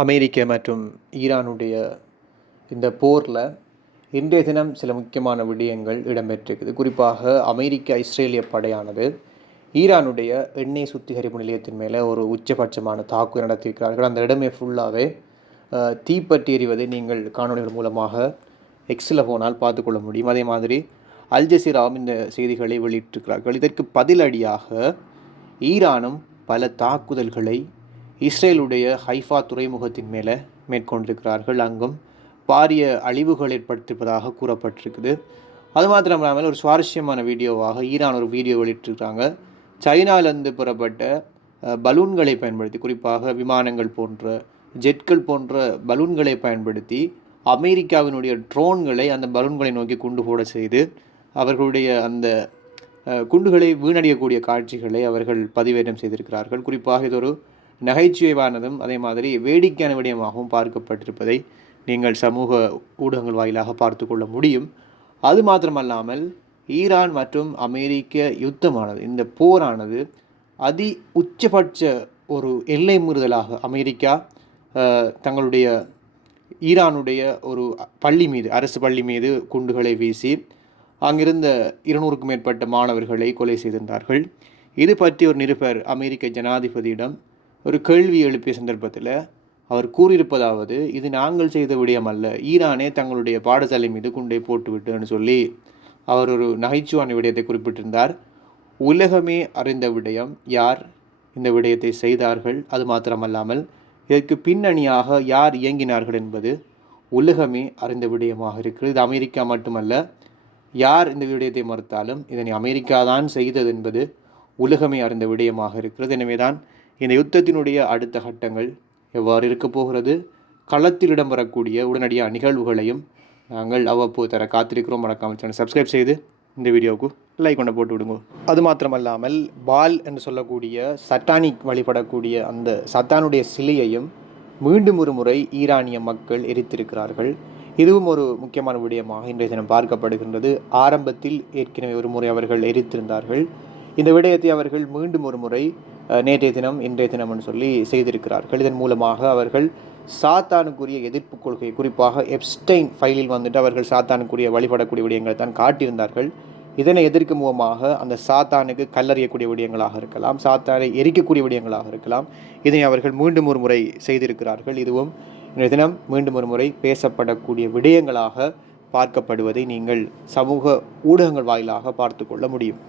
அமெரிக்க மற்றும் ஈரானுடைய இந்த போரில் இன்றைய தினம் சில முக்கியமான விடயங்கள் இடம்பெற்றிருக்குது. குறிப்பாக அமெரிக்க இஸ்ரேலிய படையானது ஈரானுடைய எண்ணெய் சுத்திகரிப்பு நிலையத்தின் மேலே ஒரு உச்சபட்சமான தாக்குதல் நடத்தியிருக்கிறார்கள். அந்த இடமே ஃபுல்லாகவே தீப்பற்றி எறிவதை நீங்கள் காணொலிகள் மூலமாக எக்ஸில் போனால் பார்த்துக்கொள்ள முடியும். அதே மாதிரி அல் ஜசீராவும் இந்த செய்திகளை வெளியிட்டிருக்கிறார்கள். இதற்கு பதிலடியாக ஈரானும் பல தாக்குதல்களை இஸ்ரேலுடைய ஹைஃபா துறைமுகத்தின் மேலே மேற்கொண்டிருக்கிறார்கள். அங்கும் பாரிய அழிவுகள் ஏற்படுத்தியிருப்பதாக கூறப்பட்டிருக்குது. அது மாத்திரமில்லாமல் ஒரு சுவாரஸ்யமான வீடியோவாக ஈரான் ஒரு வீடியோ வெளியிட்டிருக்கிறாங்க. சைனாவிலிருந்து பெறப்பட்ட பலூன்களை பயன்படுத்தி, குறிப்பாக விமானங்கள் போன்ற ஜெட்கள் போன்ற பலூன்களை பயன்படுத்தி அமெரிக்காவினுடைய ட்ரோன்களை அந்த பலூன்களை நோக்கி குண்டு போட செய்து அவர்களுடைய அந்த குண்டுகளை வீணடியக்கூடிய காட்சிகளை அவர்கள் பதிவேற்றம் செய்திருக்கிறார்கள். குறிப்பாக இது ஒரு நகைச்சுவையானதும் அதே மாதிரி வேடிக்கையான விடயமாகவும் பார்க்கப்பட்டிருப்பதை நீங்கள் சமூக ஊடகங்கள் வாயிலாக பார்த்து கொள்ள முடியும். அது மாத்திரமல்லாமல் ஈரான் மற்றும் அமெரிக்க யுத்தமானது, இந்த போரானது அதி உச்சபட்ச ஒரு எல்லை மீறுதலாக அமெரிக்கா தங்களுடைய ஈரானுடைய ஒரு பள்ளி மீது, அரசு பள்ளி மீது குண்டுகளை வீசி அங்கிருந்த 200க்கும் மேற்பட்ட மாணவர்களை கொலை செய்திருந்தார்கள். இது பற்றி ஒரு நிருபர் அமெரிக்க ஜனாதிபதியிடம் ஒரு கேள்வி எழுப்பிய சந்தர்ப்பத்தில் அவர் கூறியிருப்பதாவது, இது நாங்கள் செய்த விடயம் அல்ல, ஈரானே தங்களுடைய பாடசாலை மீது குண்டை போட்டுவிட்டுன்னு சொல்லி அவர் ஒரு நகைச்சுவான விடயத்தை குறிப்பிட்டிருந்தார். உலகமே அறிந்த விடயம் யார் இந்த விடயத்தை செய்தார்கள், அது மாத்திரமல்லாமல் இதற்கு பின்னணியாக யார் இயங்கினார்கள் என்பது உலகமே அறிந்த விடயமாக இருக்கிறது. இது அமெரிக்கா மட்டுமல்ல, யார் இந்த விடயத்தை மறுத்தாலும் இதனை அமெரிக்கா தான் செய்தது என்பது உலகமே அறிந்த விடயமாக இருக்கிறது. எனவே தான் இந்த யுத்தத்தினுடைய அடுத்த கட்டங்கள் எவ்வாறு இருக்கப் போகிறது, களத்தில் இடம்பெறக்கூடிய உடனடியாக நிகழ்வுகளையும் நாங்கள் அவ்வப்போது தர காத்திருக்கிறோம். மறக்காமல் சேனல் சப்ஸ்கிரைப் செய்து இந்த வீடியோவுக்கு லைக் கொண்டு போட்டு விடுங்க. அது மாத்திரமல்லாமல் பால் என்று சொல்லக்கூடிய சட்டானிக் வழிபடக்கூடிய அந்த சத்தானுடைய சிலையையும் மீண்டும் ஒரு முறை ஈரானிய மக்கள் எரித்திருக்கிறார்கள். இதுவும் ஒரு முக்கியமான விடயமாக இன்றைய தினம் பார்க்கப்படுகின்றது. ஆரம்பத்தில் ஏற்கனவே ஒரு முறை அவர்கள் எரித்திருந்தார்கள். இந்த விடயத்தை அவர்கள் மீண்டும் ஒரு முறை நேற்றைய தினம் இன்றைய தினம் என்று சொல்லி செய்திருக்கிறார்கள். இதன் மூலமாக அவர்கள் சாத்தானுக்குரிய எதிர்ப்பு கொள்கை, குறிப்பாக எப்ஸ்டைன் ஃபைலில் வந்துட்டு அவர்கள் சாத்தானுக்குரிய வழிபடக்கூடிய விடயங்களை தான் காட்டியிருந்தார்கள். இதனை எதிர்க்கும் முகமாக அந்த சாத்தானுக்கு கல்லறியக்கூடிய விடயங்களாக இருக்கலாம், சாத்தானை எரிக்கக்கூடிய விடயங்களாக இருக்கலாம், இதனை அவர்கள் மீண்டும் ஒரு முறை செய்திருக்கிறார்கள். இதுவும் இன்றைய தினம் மீண்டும் ஒரு முறை பேசப்படக்கூடிய விடயங்களாக பார்க்கப்படுவதை நீங்கள் சமூக ஊடகங்கள் வாயிலாக பார்த்து கொள்ள முடியும்.